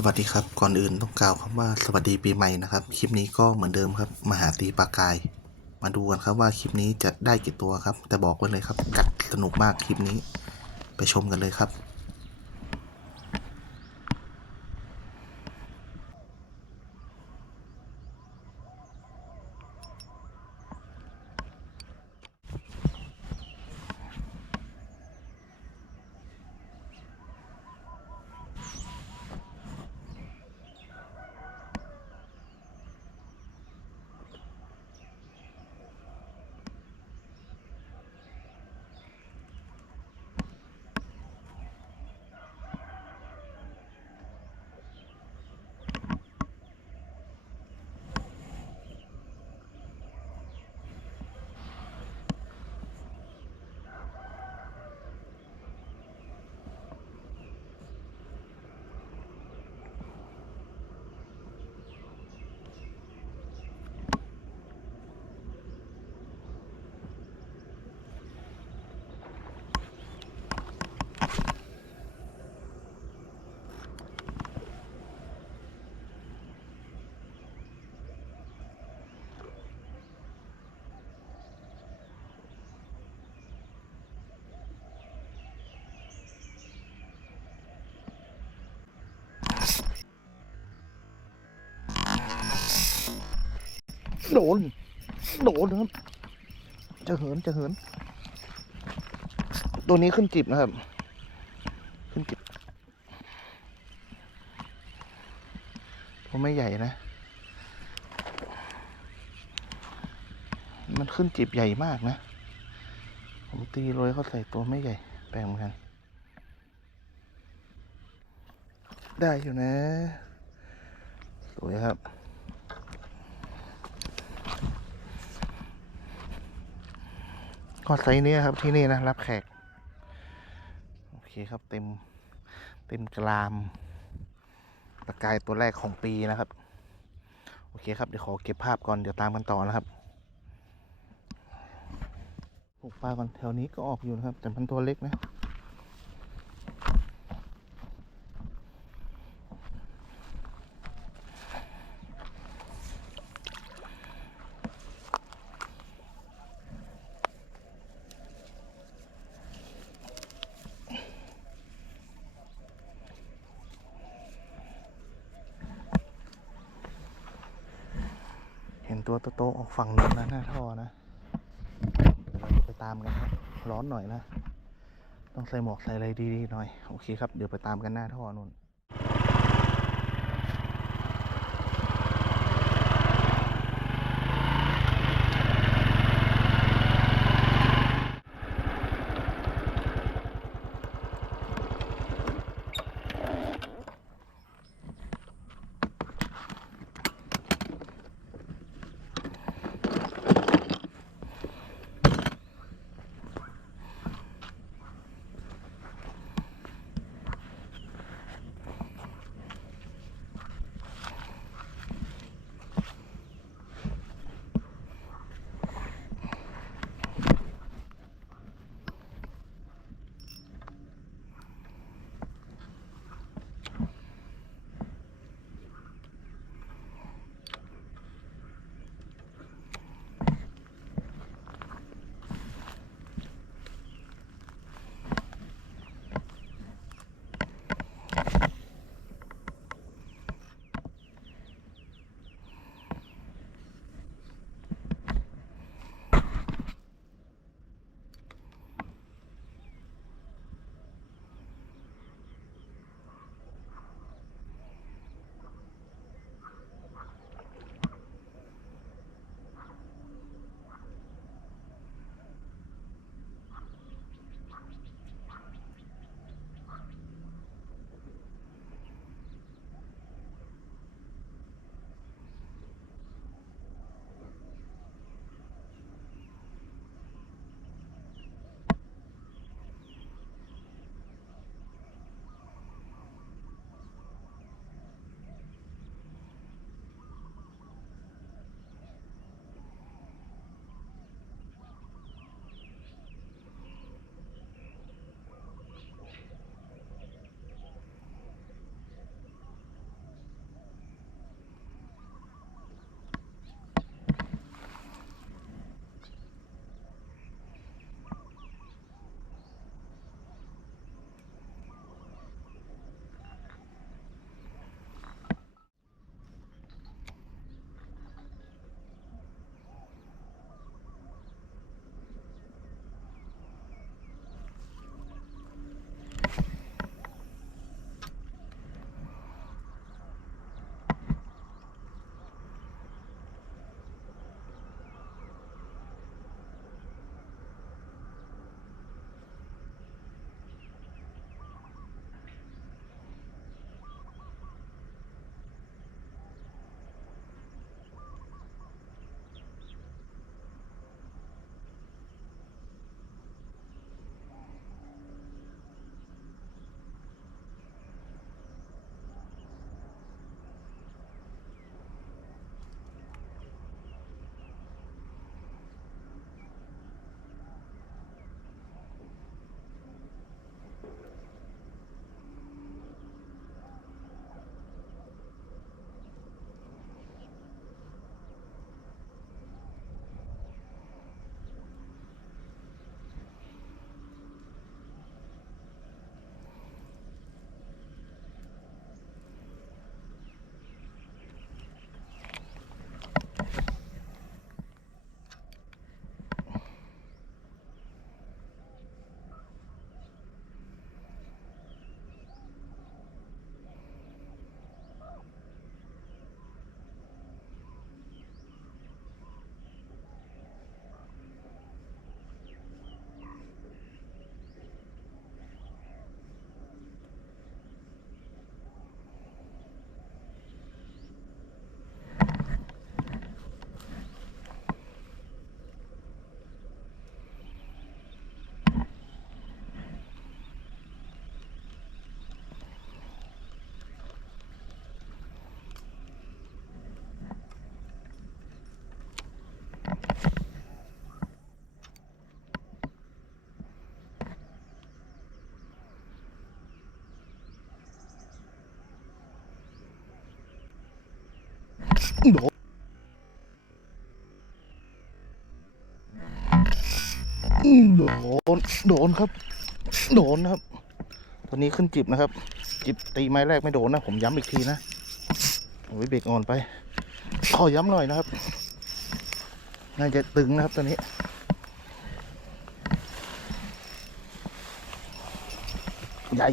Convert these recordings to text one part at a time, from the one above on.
สวัสดีครับ ก่อนอื่นต้องกล่าวคำว่าสวัสดีปีใหม่นะครับ คลิปนี้ก็เหมือนเดิมครับมหาตีปลากาย มาดูกันครับว่าคลิปนี้จะได้กี่ตัวครับ แต่บอกไว้เลยครับ กัดสนุกมากคลิปนี้ ไปชมกันเลยครับ โดน โดนครับ จะเหินจะเหิน ตัวนี้ขึ้นจิบนะครับ ขึ้นจิบตัวไม่ใหญ่นะ มันขึ้นจิบใหญ่มากนะ ผมตีโรยเขาใส่ตัวไม่ใหญ่ แปลงเหมือนกัน ได้อยู่นะ สวยครับ ก็ไซส์นี้ครับที่นี่นะรับแขก โอเคครับเต็มเต็มกรามตะกายตัวแรกของปีนะครับ โอเคครับเดี๋ยวขอเก็บภาพก่อนเดี๋ยวตามกันต่อนะครับปลูกปลาก่อนแถวนี้ก็ออกอยู่นะครับ แต่มันตัวเล็กนะ ตัวโตๆออกฝั่งนู้นนะหน้าท่อนะเราจะไปตามกันครับร้อนหน่อยนะ ต้องใส่หมวกใส่อะไรดีๆหน่อย โอเคครับ เดี๋ยวไปตามกันหน้าท่อนู่น โดนโดน โดนครับ โดนนะครับ ตัวนี้ขึ้นจิบนะครับ จิบตีไม้แรกไม่โดนนะ ผมย้ำอีกทีนะ โอ้ยเบรกอ่อนไป ขอย้ำหน่อยนะครับ น่าจะตึงนะครับตัวนี้ ใหญ่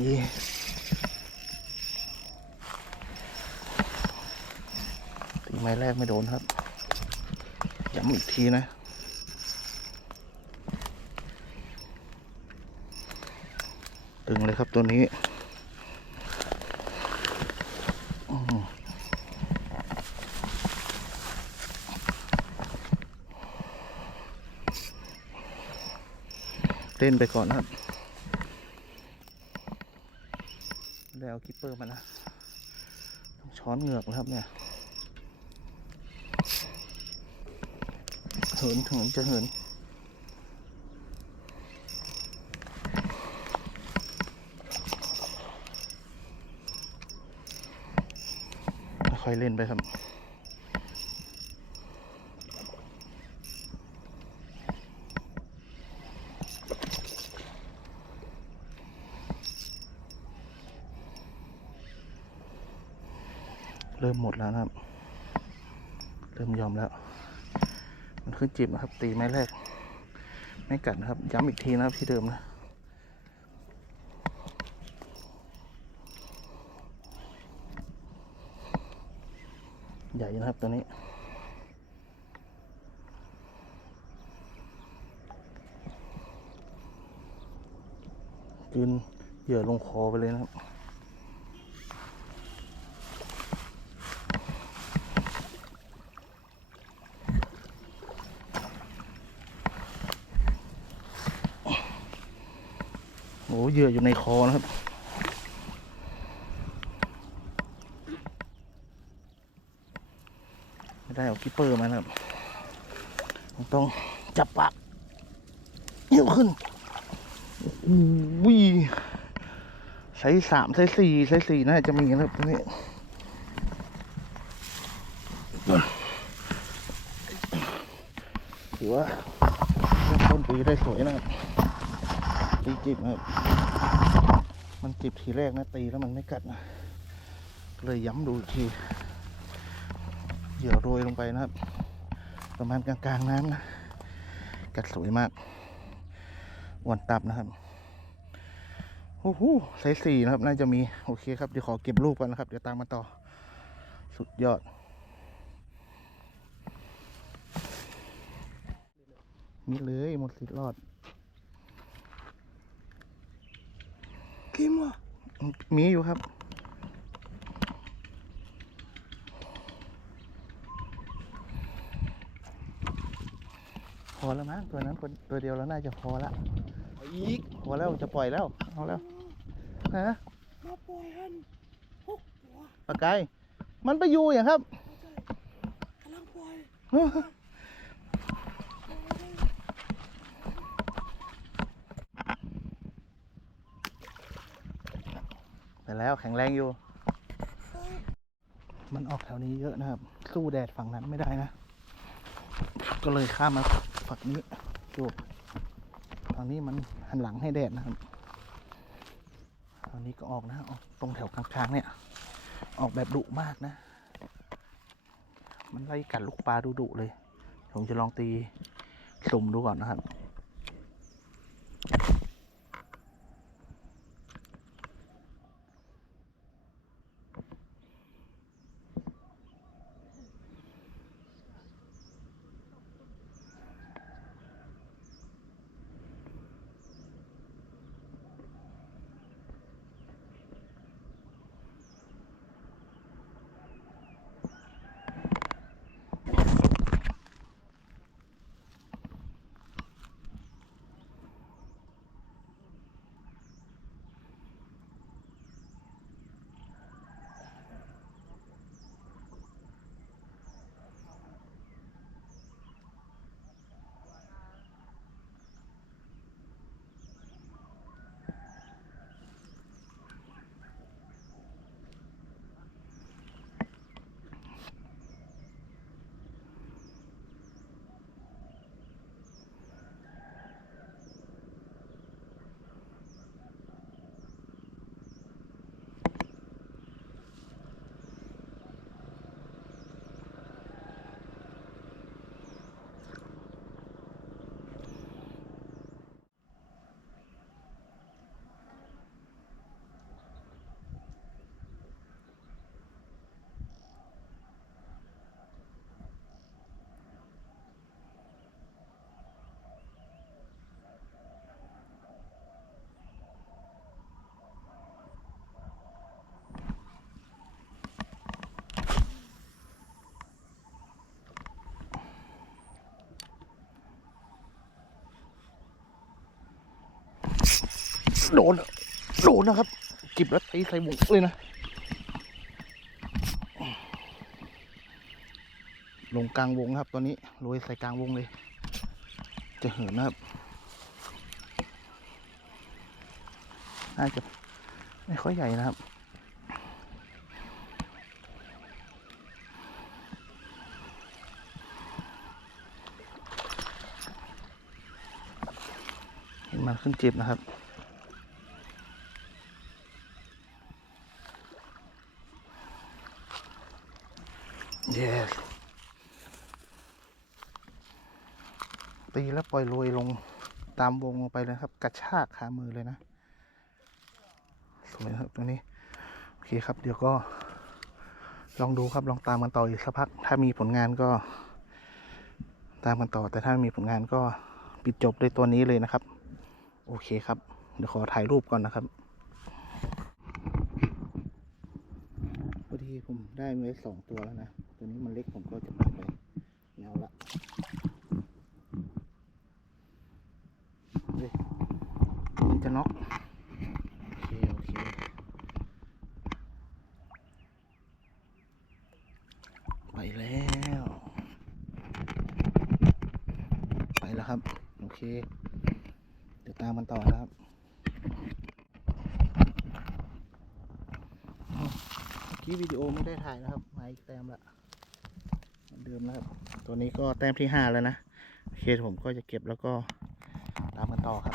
ไม้แรกไม่โดนครับ ย้ำอีกทีนะ ตึงเลยครับตัวนี้เล่นไปก่อนครับไม่ได้เอาคิปเปอร์มานะ ต้องช้อนเหงือกนะครับเนี่ย หินเหินจะเหินค่อยเล่นไปครับเริ่มหมดแล้วนะครับ เริ่มยอมแล้ว ขึ้นจิบนะครับ ตีไม้แรก ไม่กัดนะครับ ย้ำอีกทีนะครับที่เดิมนะใหญ่นะครับตัวนี้กินเหยื่อลงคอไปเลยนะครับ เหยื่ออยู่ในคอนะครับ ไม่ได้เอากิปเปอร์มานะครับ ต้องจับปากเยอะขึ้นวิใช้สามใช้สี่ใช้สี่น่าจะมีนะครับตรงนี้ถือว่าต้นปีได้สวยนะครับตีจิบนะครับ มันจิบทีแรกนะตีแล้วมันไม่กัดนะเลยย้ำดูอีกทีเหยื่อโรยลงไปนะครับ ประมาณกลางๆน้ำนะ กัดสวยมากอ้วนตับนะครับโอ้โหไซส์สี่นะครับ น่าจะมี โอเคครับ เดี๋ยวขอเก็บรูปกันนะครับ เดี๋ยวตามมาต่อ สุดยอดมีเลยหมดสิทธิ์รอด กิมอะ มีอยู่ครับ พอแล้วมั้งตัวนั้นคนตัวเดียวแล้วน่าจะพอละอีกพอแล้วจะปล่อยแล้วเอาแล้วฮะมาปล่อยกันหกตัวปากไก่มันไปอยู่อย่างครับกำลังปล่อย แต่แล้วแข็งแรงอยู่ มันออกแถวนี้เยอะนะครับ สู้แดดฝั่งนั้นไม่ได้นะ ก็เลยข้ามมาฝั่งนี้ดูฝั่งนี้มันหันหลังให้แดดนะครับตอนนี้ก็ออกนะออกตรงแถวกลางๆเนี่ย ออกแบบดุมากนะ มันไล่กัดลูกปลาดุๆเลย ผมจะลองตีสุ่มดูก่อนนะครับ โดนโดนนะครับจิบแล้วตีใส่บุกเลยนะ ลงกลางวงครับตอนนี้โรยใส่กลางวงเลย จะเหินนะครับน่าจะไม่ค่อยใหญ่นะครับเห็นมันขึ้นจิบนะครับ yes ตีแล้วปล่อยโรยลงตามวงลงไปเลยครับ กระชากขามือเลยนะสวยครับตรงนี้ โอเคครับ เดี๋ยวก็ ลองดูครับลองตามกันต่ออีกสักพัก ถ้ามีผลงานก็ ตามกันต่อ แต่ถ้าไม่มีผลงานก็ปิดจบด้วยตัวนี้เลยนะครับ โอเคครับ เดี๋ยวขอถ่ายรูปก่อนนะครับพอดีผมได้มาสองตัวแล้วนะ ตัวนี้มันเล็กผมก็จะปล่อยไปไม่เอาละเฮ้ยมันจะน็อกโอเคโอเคไปแล้ว ไปแล้วครับ โอเค เดี๋ยวตามมันต่อนะครับเมื่อกี้วิดีโอไม่ได้ถ่ายนะครับมาอีกแต้มละ มือนเดิมนะครับ ตัวนี้ก็แต้มที่ห้าแล้วนะโอเคผมก็จะเก็บแล้วก็ตามมันต่อครับ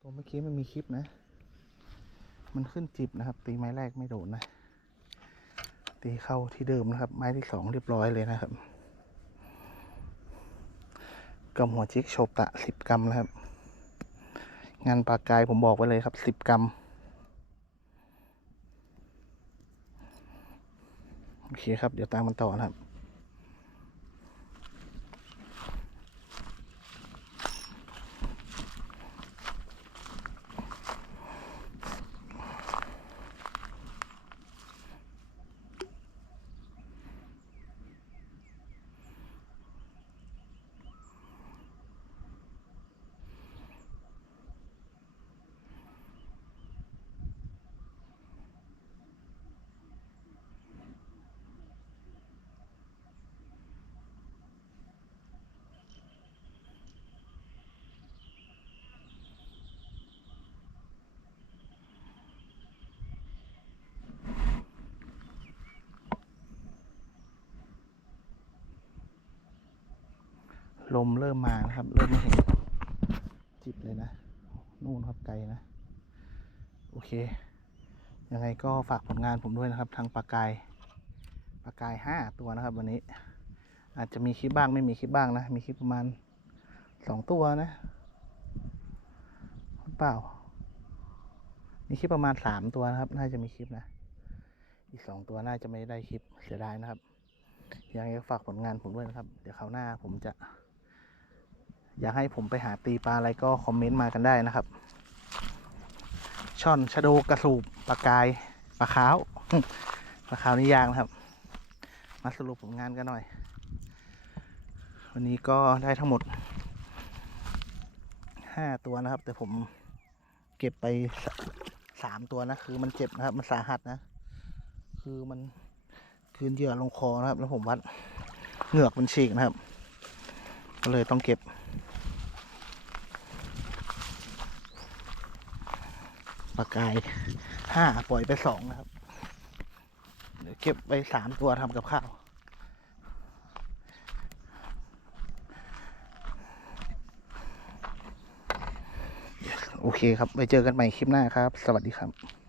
ตัวเมื่อกี้มันมีคลิปนะ มันขึ้นจิบนะครับ ตีไม้แรกไม่โดนนะ ตีเข้าที่เดิมนะครับ ไม้ที่สองเรียบร้อยเลยนะครับกำหัวจิกโชบตะสิบกรัมนะครับ งานปลากายผมบอกไว้เลยครับสิบกรัม โอเคครับ เดี๋ยวตามมันต่อนะครับ ลมเริ่มมานะครับ เริ่มไม่เห็นจิบเลยนะ นู่นครับไกลนะ โอเค ยังไงก็ฝากผลงานผมด้วยนะครับ ทางปลากายปลากายห้าตัวนะครับ วันนี้ อาจจะมีคลิปบ้างไม่มีคลิปบ้างนะ มีคลิปประมาณสองตัวนะหรือเปล่า มีคลิปประมาณสามตัวนะครับ น่าจะมีคลิปนะ อีกสองตัวน่าจะไม่ได้คลิปเสียดายนะครับ ยังไงก็ฝากผลงานผมด้วยนะครับ เดี๋ยวคราวหน้าผมจะ อยากให้ผมไปหาตีปลาอะไรก็คอมเมนต์มากันได้นะครับ ช่อนชะโดกระสูบปลากายปลาขาวปลาขาวนี่ยางนะครับ มาสรุปผลงานกันหน่อย วันนี้ก็ได้ทั้งหมดห้าตัวนะครับ แต่ผมเก็บไปสามตัวนะ คือมันเจ็บนะครับ มันสาหัสนะ คือมันคืนเหยื่อลงคอนะครับ แล้วผมวัดเหงือกมันฉีกนะครับ ก็เลยต้องเก็บ ปลากายห้าปล่อยไปสองนะครับ เดี๋ยวเก็บไปสามตัวทำกับข้าว โอเคครับไปเจอกันใหม่คลิปหน้าครับ สวัสดีครับ